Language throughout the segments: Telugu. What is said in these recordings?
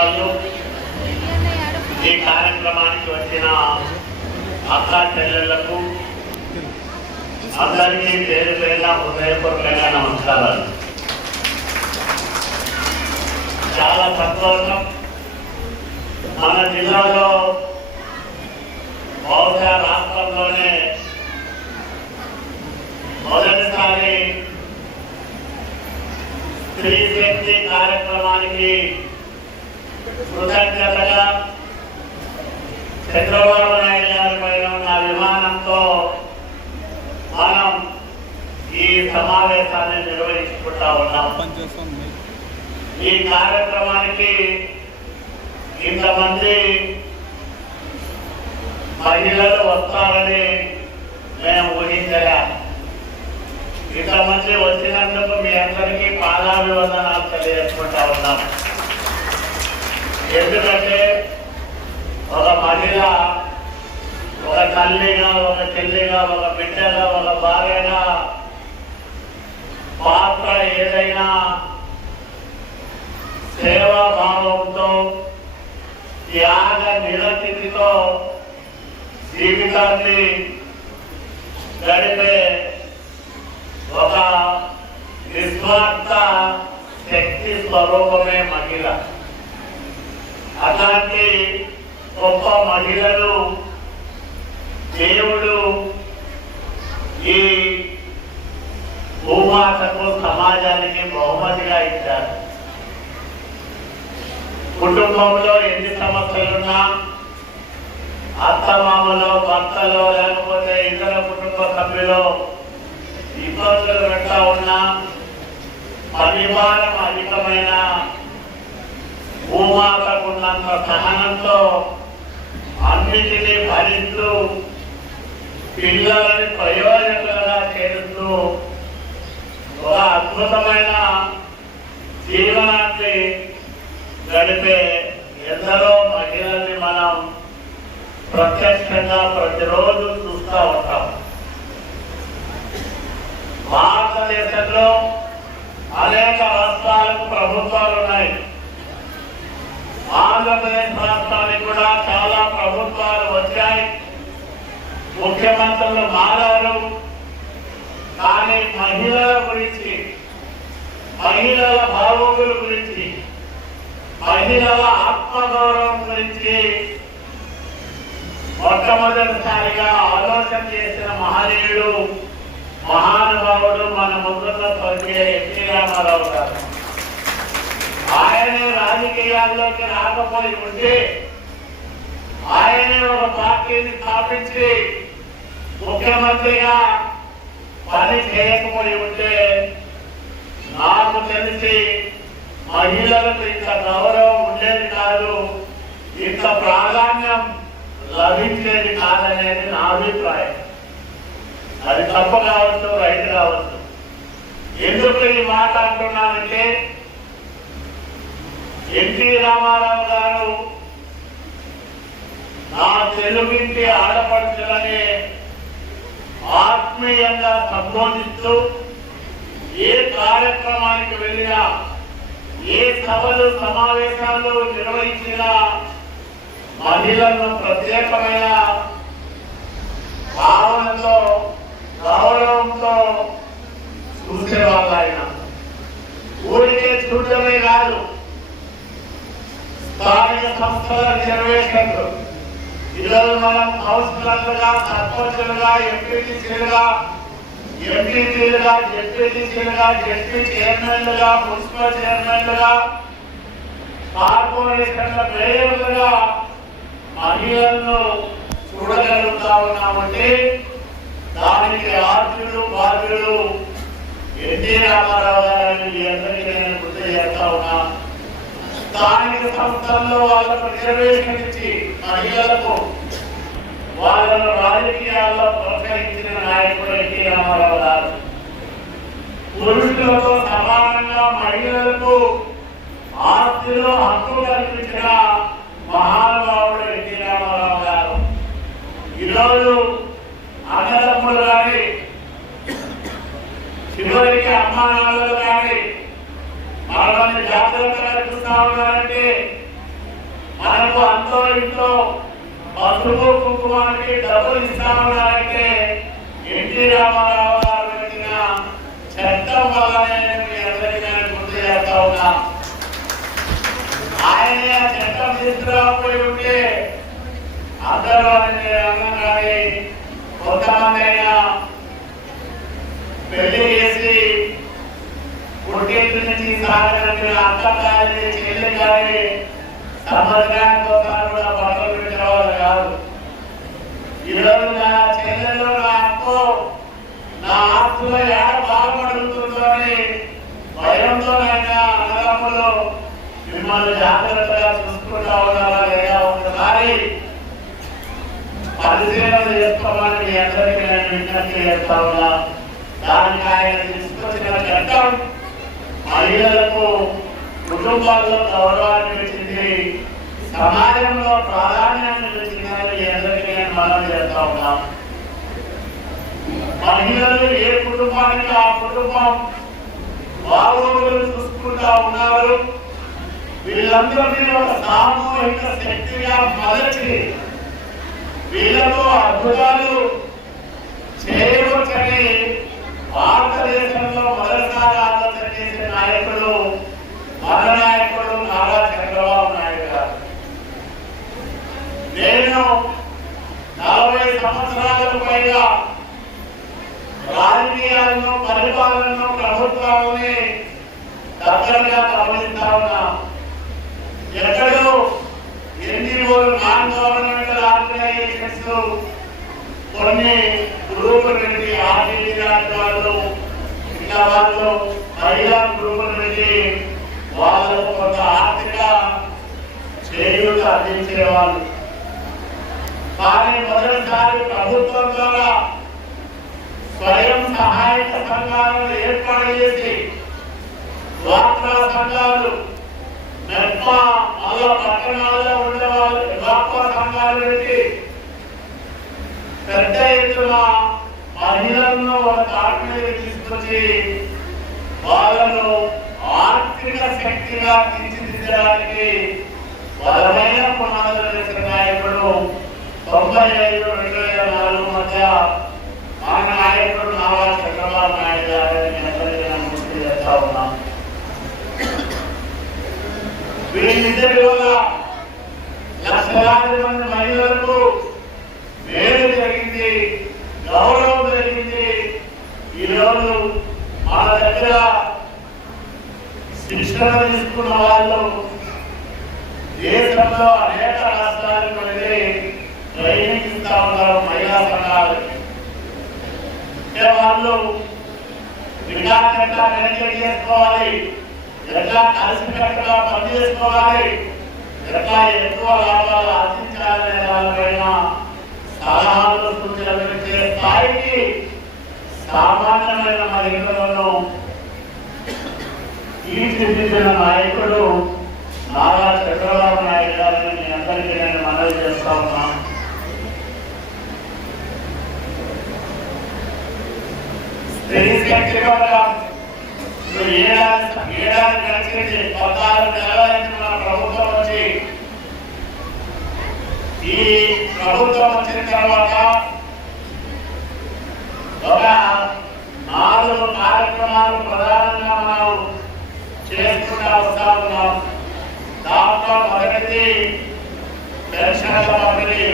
ధన్యవాదాలు ఈ కార్యక్రమానికి వచ్చిన అక్క చెల్లెళ్ళకు అందరికీ పేరు పేరున హృదయపూర్వకంగా నమస్కారాలు. చాలా సంతోషం. మన జిల్లాలో బహుశా రాష్ట్రంలోనే మొదటిసారి స్త్రీ శక్తి కార్యక్రమానికి కృతజ్ఞతగా చంద్రబాబు నాయుడు గారి పైన ఉన్న అభిమానంతో మనం ఈ సమావేశాన్ని నిర్వహించుకుంటా ఉన్నాం. ఈ కార్యక్రమానికి ఇంతమంది మహిళలు వస్తారని మేము ఊహించగా ఇంతమంది వచ్చినందుకు మీ అందరికీ పాదాభివందనాలు తెలియజేసుకుంటా ఉన్నాం. ఎందుకంటే ఒక మహిళ ఒక తల్లిగా ఒక చెల్లిగా ఒక బిడ్డగా ఒక భార్యగా పాత్ర ఏదైనా సేవాభావంతో త్యాగ నిరతితో జీవితాన్ని గడిపే ఒక నిస్వార్థ శక్తి స్వరూపమే మహిళ. అలాంటి గొప్ప మహిళలు దేవుడు ఈ భూమాతకు సమాజానికి బహుమతిగా ఇచ్చారు. కుటుంబంలో ఎన్ని సమస్యలున్నా అత్తమామలో భర్తలో లేకపోతే ఇతర కుటుంబ సభ్యులు ఇబ్బందులు పెడతా ఉన్నా పరిమాణం అధికమైన భూమాతకున్నంత సహనంతో అన్నిటినీ భరిస్తూ పిల్లలని ప్రయోజకులుగా చేరుతూ ఒక అద్భుతమైన జీవనాన్ని గడిపే ఎందరో మహిళల్ని మనం ప్రత్యక్షంగా ప్రతిరోజు చూస్తూ ఉంటాం. భారతదేశంలో అనేక రాష్ట్రాలకు ప్రభుత్వాలు ఉన్నాయి. ఆంధ్రప్రదేశ్ రాష్ట్రానికి కూడా చాలా ప్రభుత్వాలు వచ్చాయి. ముఖ్యమంత్రులు మారారు. కానీ మహిళల గురించి మహిళల బాగోగుల గురించి మహిళల ఆత్మగౌరవం గురించి మొట్టమొదటిసారిగా ఆలోచన చేసిన మహనీయుడు మహానుభావుడు మన ముందున్న స్వర్గీయ ఎన్టీ రామారావు గారు. ఆయనే రాజకీయాల్లోకి రాకపోయి ఉంటే ఆయనే ఒక పార్టీని స్థాపించి ముఖ్యమంత్రిగా పని చేయకపోయి ఉంటే నాకు తెలిసి మహిళలకు ఇంత గౌరవం ఉండేది కాదు ఇంత ప్రాధాన్యం లభించేది కాదనేది నా అభిప్రాయం. అది తప్పు కావచ్చు రైతు కావచ్చు. ఎందుకు ఈ మాట అంటున్నానంటే ఎన్టీ రామారావు గారు నా తెలుగింటి ఆడపడుచులని ఆత్మీయంగా సంబోధిస్తూ ఏ కార్యక్రమానికి వెళ్ళినా ఏ సభలు సమావేశాలు నిర్వహించినా మహిళలను ప్రత్యేకమైన భావనతో గౌరవంతో చూసేవాళ్ళు ఆయన ఊరికే చూడమే కాదు స్థానిక సంస్థల రిజర్వేషన్లు ఈరోజు మనం కౌన్సిలర్లుగా సర్పంచులుగా ఎంపీటీసీలుగా ఎంపీటీలుగా జెడ్పీటీసీలుగా జెడ్పీ చైర్మన్లుగా మున్సిపల్ చైర్మన్లుగా కార్పొరేషన్ల మేయర్లుగా మహిళలను చూడగలుగుతా ఉన్నామంటే దానికి ఆర్జులు బాధ్యులు ఎన్టీ రామారావు గారిని మీ అందరికీ నేను గుర్తు చేస్తా ఉన్నాను స్థానిక సంస్థల్లో వాళ్ళకు రిజర్వేషన్ ఇచ్చి మహిళలకు వాళ్ళను రాజకీయాల్లో ప్రోత్సహించిన నాయకుడు ఎన్టీ రామారావు గారు. పురుషులతో సమానంగా మహిళలకు ఆస్తిలో హక్కు కల్పించిన మహానుభావుడు ఎన్టీ రామారావు గారు. ఈరోజు అన్నదమ్ములు కానీ చివరికి అమ్మా కానీ మనల్ని జాగ్రత్తగా చూస్తా ఉన్నారంటే ఇంట్లో పసుపు కుంకుమానికి డబ్బులు ఇస్తా ఉన్నారంటే ఎన్టీ రామారావు గారు పెట్టిన చట్టం వల్లనే మీ గుర్తు చేస్తా ఉన్నా. ఆయన ఆ చట్టం తీసుకురాకపోయి ఉంటే అందరూ కానీ కొంతమంది అయినా పెళ్ళి చేసి పుట్టింటి నుంచి సాగరంగా అక్క కానీ చెల్లి కానీ సంవత్సరానికి కూడా బట్టలు పెట్టేవాళ్ళు కాదు. ఈరోజు నా చెల్లెలు నా అక్కు నా ఆస్తులో ఏడ బాగుపడుతుందో అని భయంతోనైనా అన్నదమ్ములు మిమ్మల్ని జాగ్రత్తగా చూసుకుంటా ఉన్నారా లేదా ఒకసారి పరిశీలన చేసుకోమని మీ అందరికీ నేను విజ్ఞప్తి చేస్తా ఉన్నా. దానికి ఆయన తీసుకొచ్చిన చట్టం మహిళలకు కుటుంబాల్లో గౌరవాన్ని పెంచింది సమాజంలో ప్రాధాన్యాన్ని పెంచిందని మీ అందరికీ నేను మనం చేస్తా ఉన్నాం. మహిళలు ఏ కుటుంబానికి ఆ కుటుంబం బాగోగులు చూసుకుంటా ఉన్నారు? వీళ్ళందరినీ ఒక సామూహిక శక్తిగా మొదటి వీళ్ళతో అద్భుతాలు చేయవచ్చని భారతదేశంలో మొదటిసారి నాయకులు మన నాయకుడు నారా చంద్రబాబు నాయుడు గారు. నేను నలభై సంవత్సరాలకు పైగా రాజకీయాలను పరిపాలనను ప్రభుత్వాలని దగ్గరగా గమనిస్తా ఉన్నా. ఎక్కడో ఎన్జిఓలు నాన్ గవర్నమెంటల్ ఆర్గనైజేషన్స్ కొన్ని గ్రూపులు నుండి ఆర్టీడీ లాంటి వాళ్ళు ఇంకా వాళ్ళు మహిళా గ్రూపుల నుంచి వాళ్ళకు కొంత ఆర్థిక చేయూత అందించేవాళ్ళు కానీ మొదటిసారి ప్రభుత్వం ద్వారా స్వయం సహాయక సంఘాలను ఏర్పాటు చేసి డ్వాక్రా సంఘాలు మెప్ప మళ్ళా పట్టణాల్లో ఉండేవాళ్ళు డ్వాక్రా సంఘాలు పెట్టి పెద్ద ఎత్తున మహిళలను ఒక తాటి తీసుకొచ్చి వాళ్ళను ఆర్థిక శక్తిగా తీర్చిదిద్దడానికి బలమైన పునాదులు వేసిన నాయకుడు తొంభై ఐదు రెండు వేల నాలుగు మధ్య మా నాయకుడు నారా చంద్రబాబు నాయుడు గారిని మీ గుర్తు చేస్తా ఉన్నాం. వీళ్ళిద్దరి వల్ల లక్షలాది మంది మహిళలకు మేలు జరిగింది గౌరవం జరిగింది. ఈరోజు మన దగ్గర శిక్షణ తీసుకున్న వాళ్ళు దేశంలో అనేక రాష్ట్రాలకు వెళ్ళి ట్రైనింగ్ ఇస్తా ఉన్నారు మహిళా సంఘాలకి వాళ్ళు విధానం ఎట్లా మేనేజ్ చేసుకోవాలి ఎట్లా కలిసికట్టుగా పని చేసుకోవాలి ఎట్లా ఎక్కువ లాభాలు ఆర్జించాలనే దానిపైన సలహాలు సూచనలు ఇచ్చే స్థాయికి సామాన్యమైన మహిళలను తీర్చిదిద్దిన నాయకుడు నారా చంద్రబాబు నాయుడు గారిని మీ అందరికీ నేను మనవి చేస్తా ఉన్నాను ఏడాది ఏడాది పద్నాలుగు నెలల నుంచి మన ప్రభుత్వం వచ్చి ఈ ప్రభుత్వం వచ్చిన తర్వాత ఒక నాలుగు కార్యక్రమాలు ప్రధానంగా మనం చేసుకుంటా వస్తా ఉన్నాం. దాంట్లో మొదటిది పెన్షన్ల పంపిణీ.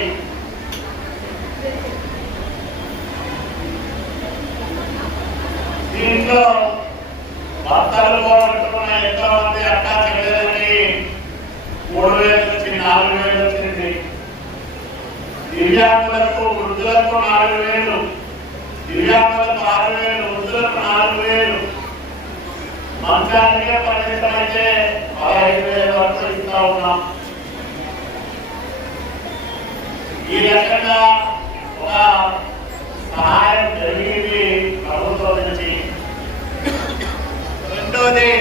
దీంట్లో భర్తలు పోగొట్టుకున్న ఎంతో మంది అక్క చెల్లెలకి మూడు వేలు వచ్చింది నాలుగు వేలు వచ్చింది దివ్యాంగులకు వృద్ధులకు నాలుగు వేలు. దివ్యాంగులకు ఆరు వేలు వృద్ధులకు నాలుగు వేలు మంచానికే వేల వరకు ఇస్తా ఉన్నాం ఈ రకంగా ఒక సహాయం జరిగింది ప్రభుత్వం నుంచి రెండోది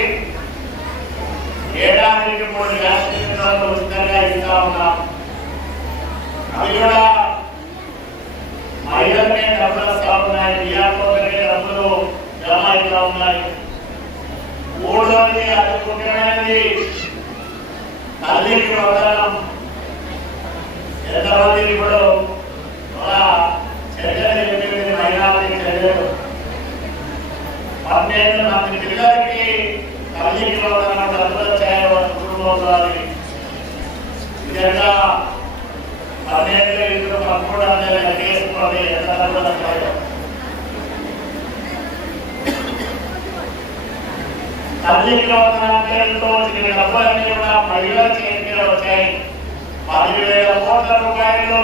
ఏడాదికి మూడు గ్యాస్ సిలిండర్లు ఉచితంగా ఇస్తా ఉన్నాం అవి కూడా మహిళలకే డబ్బులు వస్తా ఉన్నాయి బియ్యాలకే డబ్బులు జమ అవుతా ఉన్నాయి మూడోది అతి ముఖ్యమైనది తల్లికి వదనం ఎంతమంది ఇప్పుడు ఒక చర్యలు ఎనిమిది మైనారిటీ చర్యలు పన్నెండు మంది పిల్లలకి తల్లికి వందన డబ్బులు వచ్చాయి వాళ్ళ నిజంగా పన్నెండు ఇద్దరు పదమూడు ఎంత డబ్బులు పేరుతో వచ్చిన డబ్బులన్నీ కూడా మహిళల చేతికి వచ్చాయి. పదివేల కోట్ల రూపాయలు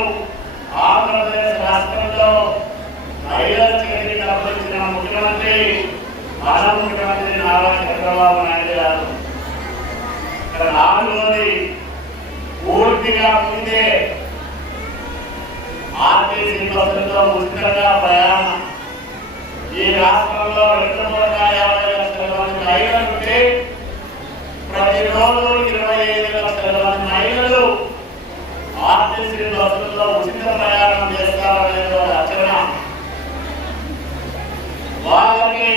ఆంధ్రప్రదేశ్ రాష్ట్రంలో మహిళల చేతికి డబ్బులు ఇచ్చిన ముఖ్యమంత్రి మన ముఖ్యమంత్రి నారా చంద్రబాబు నాయుడు గారు. ఇక్కడ నాలుగోది పూర్తిగా ముందే ఆర్టీసీ బస్సులతో ఉచితంగా ప్రయాణం ఈ రాష్ట్రంలో రెండు వందల యాభై లక్షల మంది మహిళలు ఉంటే ప్రతిరోజు ఇరవై ఐదు లక్షల మంది మహిళలు ఆర్టీసీ బస్సుల్లో ఉచిత ప్రయాణం చేస్తారనేది ఒక అంచనా వాళ్ళకి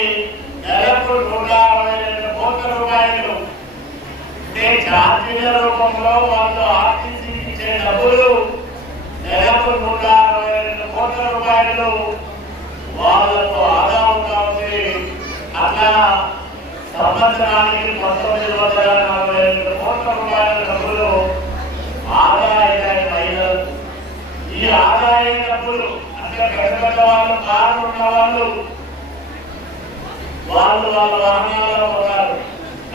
నెలకు నూట అరవై రెండు కోట్ల రూపాయలు అంటే ఛార్జీల రూపంలో వాళ్ళు ఆర్టీసీకి ఇచ్చే డబ్బులు నెలకు నూట అరవై రెండు కోట్ల రూపాయలు వాళ్ళకు ఆదా అవుతా ఉంది. అట్లా సంవత్సరానికి పంతొమ్మిది వందల నలభై రెండు కోట్ల రూపాయల డబ్బులు ఆదాయ మహిళలు. ఈ ఆదాయ డబ్బులు అంటే పెద్ద పెద్ద వాళ్ళు కారు ఉన్న వాళ్ళు వాళ్ళు వాళ్ళ వాహనాల్లో ఉన్నారు.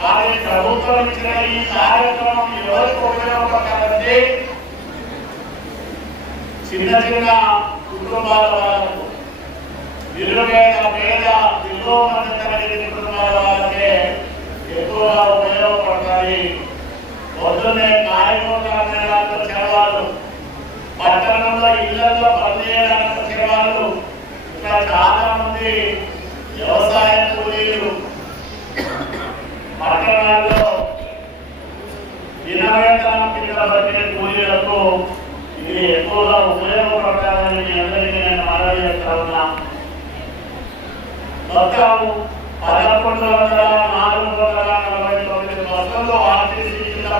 కానీ ప్రభుత్వం ఇచ్చిన ఈ కార్యక్రమం ఎవరికి ఉపయోగపడాలంటే చిన్న చిన్న కుటుంబాల వాళ్ళకు నిరుపేద పేద విలోమతమైన కుటుంబాల వాళ్ళకే ఎక్కువగా ఉపయోగపడతాయి. పొద్దున్నే కాయకూరలకు వచ్చేవాళ్ళు పట్టణంలో ఇళ్ళలో పనిచేయడానికి వచ్చేవాళ్ళు ఇంకా చాలా మంది వ్యవసాయ కూలీలు పట్టణాల్లో దినవేతనం కింద బతికే కూలీలకు ఇది ఎక్కువగా ఉపయోగపడతాదని మీ అందరికీ నేను మనవి చేస్తా ఉన్నా. మొత్తం పదకొండు వందల నాలుగు వందల నలభై తొమ్మిది బస్సులు ఆర్టీసీ కింద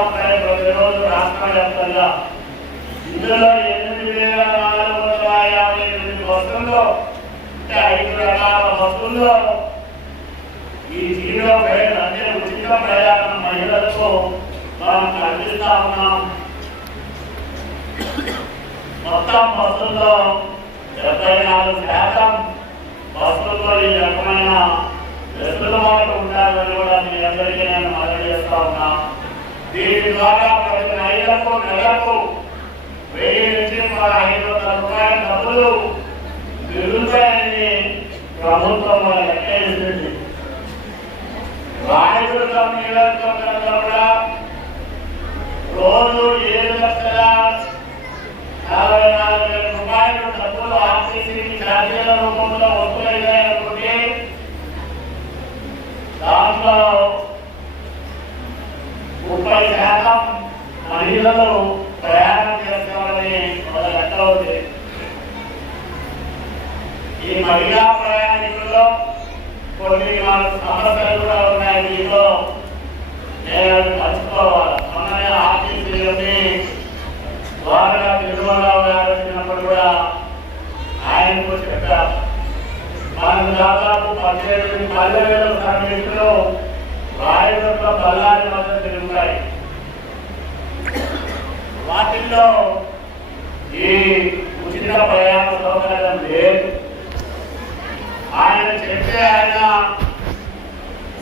ఉంటాయి ప్రతిరోజు రాష్ట్ర వ్యాప్తంగా. ఇందులో ఎనిమిది వేల నాలుగు వందల యాభై ఎనిమిది బస్సుల్లో అంటే ఐదు రకాల బస్సుల్లో ఈ జీరో వేల అంటే ఉచిత ప్రయాణం మహిళలకు మనం కల్పిస్తా ఉన్నాం. మొత్తం బస్సుల్లో డెబ్బై నాలుగు శాతం బస్సుల్లో ఈ రకమైన వెసులుబాటు ఉండాలని కూడా మీ అందరికీ నేను మనవి చేస్తా ఉన్నా. దీని ద్వారా ప్రతి మహిళకు నెలకు వెయ్యి నుంచి మన ఐదు వందల రూపాయల డబ్బులు పెరుగుతాయని ప్రభుత్వం లెక్కేసింది రాయదుర్గం నియోజకవర్గంలో కూడా రోజు ఏడు లక్షల యాభై నాలుగు వేల రూపాయలు డబ్బులు ఛార్జీల రూపంలో వసూలయ్యాయనుకుంటే దాంట్లో ముప్పై శాతం మహిళలు ప్రయాణం చేస్తారని ఒక లెక్క ఉంది ఈ మహిళా ప్రయాణికుల్లో కొన్ని నాలుగు సమస్యలు కూడా ఉన్నాయి దీంట్లో నేను అవి పంచుకోవాలి మొన్ననే ఆర్టీసీలోని తిరుమలరావు గారు వచ్చినప్పుడు కూడా ఆయనకు చెప్పారు మనం దాదాపు పదిహేడు వేల సర్వీసులు రాయదుర్గ బల్లారి మధ్య తిరుగుతాయి వాటిల్లో ఈ ఉచిత ప్రయాణ సౌకర్యం లేదు. ఆయన చెప్పే ఆయన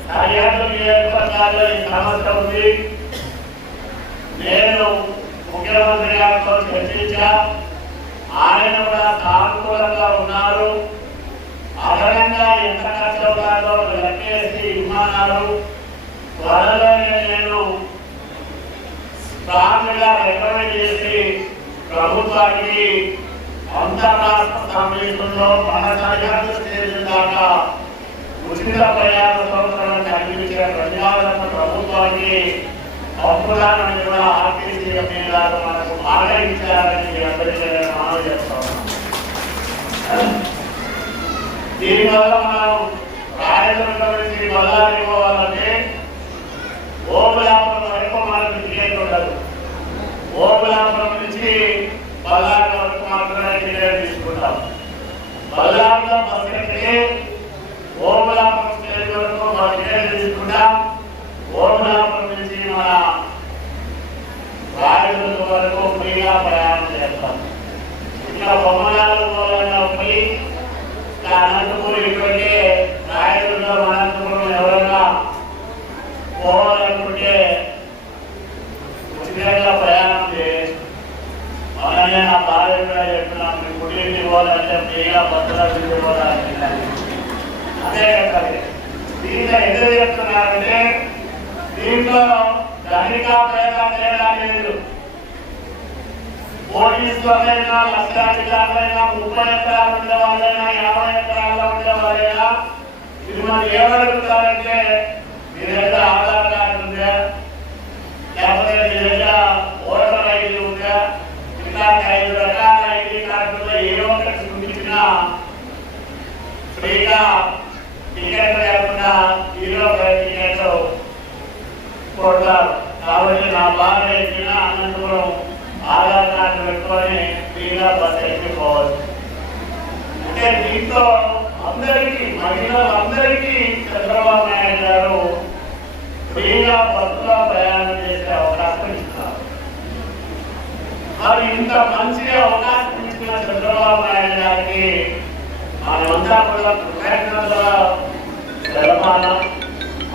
సరిహద్దు నియోజకవర్గాల్లో ఈ సమస్య ఉంది. నేను ముఖ్యమంత్రి గారితో చర్చించా. ఆయన కూడా సానుకూలంగా ఉన్నారు. అదనంగా ఎంత ఖర్చు లెక్కేసి ఇమ్మన్నారు త్వరలోనే నేను స్ట్రాంగ్గా రికమెండ్ చేసి ప్రభుత్వానికి అంతరాష్ట్ర సమ్మిళితంలో మన సరిహద్దు స్టేషన్ దాకా ఉచిత ప్రయాణ సౌకర్యం కల్పించే ప్రజాదరణ ప్రభుత్వానికి పంపుదానని కూడా ఆర్టీసీ ఎంపీ మనకు మాట ఇచ్చారని అందరికీ నేను మనవి దీనివల్ల మనం రాయదుర్గ నుంచి బళ్ళారి పోవాలంటే ఓబులాపురం వరకు మనకు టికెట్ ఉండదు. ఓబులాపురం బల్లాంలో బస్ ఎక్కితే ఓమలాపురం వరకు మన టికెట్ తీసుకుంటాం ఓమలాపురం నుంచి మన రాయదుర్గ వరకు ఫ్రీగా ప్రయాణం చేస్తాం. ఇట్లా బొమ్మలాలు పోయి అనంతపురం ఇటువంటి రాయదుర్గం అనంతపురం ఎవరైనా పోవాలనుకుంటే ఉచితంగా ప్రయాణం చేయాలి అలాగే నా భార్య కూడా చెప్తున్నాను మీ కుటుంబం పోవాలంటే మీగా బస్సులో తిరిగి అదే దీంట్లో ఎందుకు చెప్తున్నారంటే దీంట్లో ధనికా పేద తేడా లేదు. పోలీసులైనా లక్షాధికారులైనా ముప్పై ఎకరాలు ఉండే వాళ్ళైనా యాభై ఎకరాల్లో ఉండే వాళ్ళైనా మిమ్మల్ని ఏమడుగుతారంటే మీ దగ్గర ఆధార్ కార్డు ఉందా? లేకపోతే మీ దగ్గర ఓటర్ ఐడి ఉందా? ఇట్లాంటి ఐదు రకాల కార్డులో ఫ్రీగా టికెట్ లేకుండా హీరో టికెట్ కొడతారు కాబట్టి నా భార్య ఎక్కిన అనంతపురం ఆధార్ కార్డు పెట్టుకొని ఫ్రీగా బస్ ఎక్కిపోవచ్చు అంటే దీంతో అందరికీ మహిళలందరికీ చంద్రబాబు నాయుడు గారు ఫ్రీగా బస్సులో ప్రయాణం చేసే అవకాశం ఇస్తారు మరి ఇంత మంచి అవకాశం ఇచ్చిన చంద్రబాబు నాయుడు గారికి మనమంతా కూడా కృతజ్ఞతల తెలపాల?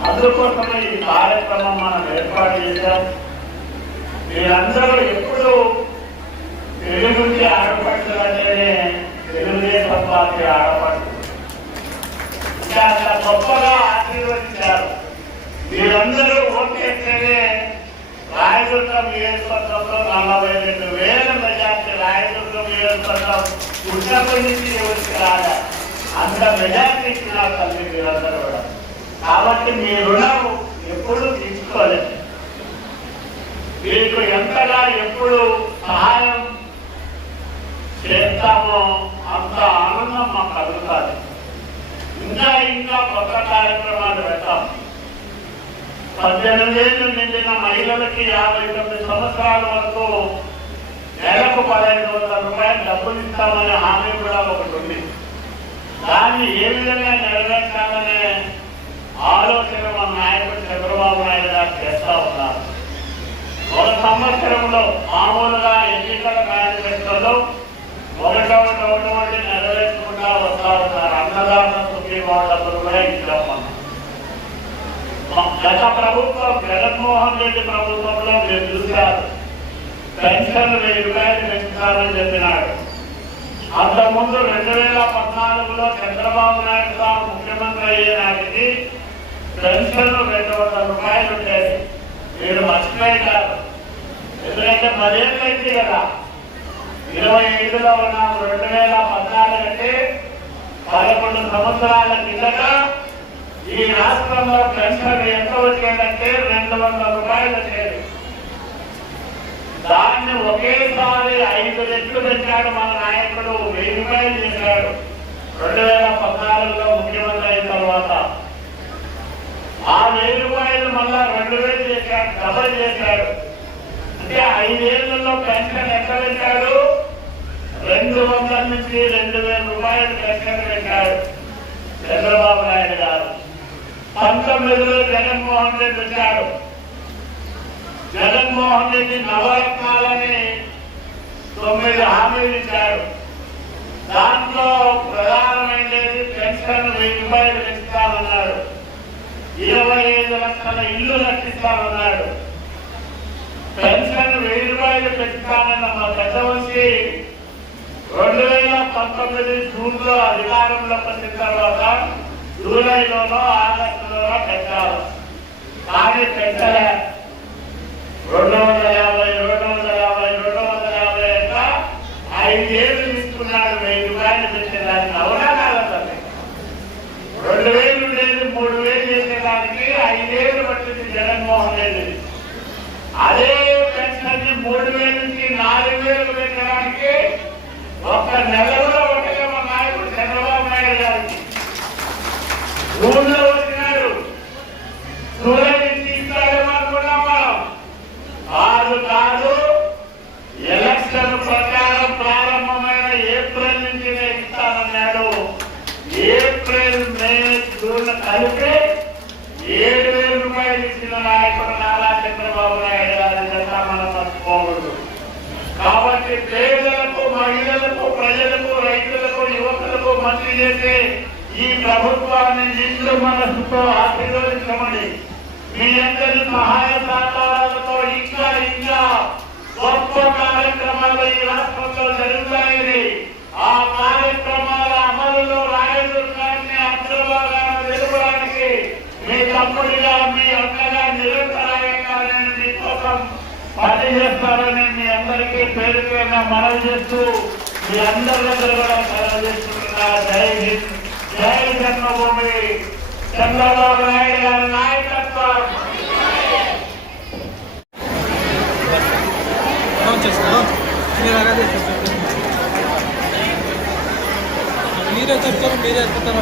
అందుకోసమే ఈ కార్యక్రమం మనం ఏర్పాటు చేశాం. మీరందరూ ఎప్పుడు తెలుగుకి ఆడపడుతుందంటేనే తెలుగుదేశం పార్టీ ఆడపడుతుంది ఇంకా అంత గొప్పగా ఆశీర్వదించారు. మీరందరూ రాయదుర్గం నియోజకవర్గంలో నలభై రెండు వేల మెజార్టీ రాయదుర్గం నియోజకవర్గం ఉన్నప్పటి నుంచి ఎవరికి రాగా అంత మెజార్టీ ఇచ్చిన తల్లి మీరందరూ కూడా. కాబట్టి మీ రుణం ఎప్పుడు తీసుకోలేదు మీకు ఎంతగా ఎప్పుడు సహాయం చేస్తామో అంత ఆనందం మాకు కలుగుతుంది. ఇంకా ఇంకా కొత్త కార్యక్రమాలు పెడతాము పద్దెనిమిది ఏళ్ళు నిండిన మహిళలకి యాభై తొమ్మిది సంవత్సరాల వరకు నెలకు పదహైదు వందల రూపాయలు డబ్బులు ఇస్తామనే హామీ కూడా ఒకటి ఉంది. దాన్ని ఏ విధంగా నెరవేర్చాలనే ఆలోచన మన నాయకుడు చంద్రబాబు నాయుడు గారు చేస్తా ఉన్నారు. ఒక సంవత్సరంలో మామూలుగా ఎన్నికల మేనిఫెస్టోలో ఒకటో ఒకటి నెరవేర్చుకుంటా వస్తా ఉన్నారు. అన్నదాన సుఖీవాళ్ళకు కూడా ఇచ్చామన్నారు గత ప్రభుత్వం జగన్మోహన్ రెడ్డి ప్రభుత్వంలో మీరు చూశారు. పెన్షన్ వెయ్యి రూపాయలు పెంచుతారని చెప్పినాడు. అంతకుముందు రెండు వేల పద్నాలుగులో చంద్రబాబు నాయుడు గారు ముఖ్యమంత్రి అయ్యే నాటికి పెన్షన్ రెండు వందల రూపాయలు ఉండేది. మీరు మర్చిపోయినారు ఎందుకంటే పదేళ్ళు అయింది కదా. ఇరవై ఐదులో ఉన్నాం రెండు వేల పద్నాలుగు అంటే పదకొండు సంవత్సరాల కిందట ఈ రాష్ట్రంలో పెన్షన్ ఎంత వచ్చేదంటే రెండు వందల రూపాయలు వచ్చేది దాన్ని ఒకేసారి ఐదు రెట్లు పెంచాడు మన నాయకుడు వెయ్యి రూపాయలు చేశాడు. రెండు వేల పద్నాలుగులో ముఖ్యమంత్రి అయిన తర్వాత ఆ వెయ్యి రూపాయలు మళ్ళా రెండు వేలు చేశాడు డబల్ చేశాడు. అంటే ఐదేళ్ళలో పెన్షన్ ఎంత పెంచాడు? రెండు వందల నుంచి రెండు వేల రూపాయలు పెన్షన్ పెంచాడు చంద్రబాబు నాయుడు గారు. పంతొమ్మిదిలో జగన్మోహన్ రెడ్డి వచ్చాడు. జగన్మోహన్ రెడ్డి నవరత్నాలని తొమ్మిది హామీలు ఇచ్చాడు. దాంట్లో ప్రధానమైనది పెన్షన్ వెయ్యి రూపాయలు ఇస్తామన్నాడు ఇరవై ఐదు లక్షల ఇల్లు రక్షిస్తామన్నాడు పెన్షన్ వెయ్యి రూపాయలు పెంచుతానన్న మా పెద్ద వచ్చి రెండు వేల పంతొమ్మిది జూన్లో అధికారంలోకి వచ్చిన తర్వాత జూలైలోనో ఆగస్టులోనో పెంచారు కానీ పెంచలే రెండు వందల యాభై రెండు వందల యాభై రెండు వందల యాభై అంట ఐదేళ్ళు తీసుకున్నాడు వెయ్యి రూపాయలు పెట్టేదానికి అవునా కాదండి రెండు వేలు లేదు మూడు వేలు చేసేదానికి ఐదేళ్ళు పట్టింది జగన్మోహన్ రెడ్డి. అదే పెన్షన్ మూడు వేల నుంచి నాలుగు వేలు పెట్టడానికి ఒక్క నెలలో భూమిలో వచ్చినాడు కాదు కాదు ఎలక్షన్ ప్రకారం ప్రారంభమైన ఏప్రిల్ నేను ఇస్తానన్నాడు ఏప్రిల్ మే జూన్ ఏడు వేల నాయకుడు నారా చంద్రబాబు నాయుడు గారి చేత కాబట్టి పేదలకు మహిళలకు ప్రజలకు రైతులకు యువకులకు మంత్రి చేసి ఈ ప్రభుత్వాన్ని నిండు మనసుతో ఆశీర్వదించమని మీ అందరి సహాయ సహకారాలతో ఇంకా ఇంకా గొప్ప కార్యక్రమాలు ఈ రాష్ట్రంలో జరుగుతాయని ఆ కార్యక్రమాల అమలులో రాయదుర్గాన్ని అగ్రభాగాన్ని తెలుపడానికి మీ తమ్ముడిగా మీ అక్కగా నిరంతరాయంగా నేను మీకోసం పనిచేస్తానని మీ అందరికీ పేరు పేరున మనవి చేస్తూ మీ అందరి దగ్గర కూడా సెలవు చేస్తున్నా జై హింద్. జై జన్మభూమి. చంద్రబాబు నాయుడు గారి నాయకత్వం. అనౌన్స్ చెప్తారు? మీరే చెప్తారు మీరే చెప్తారు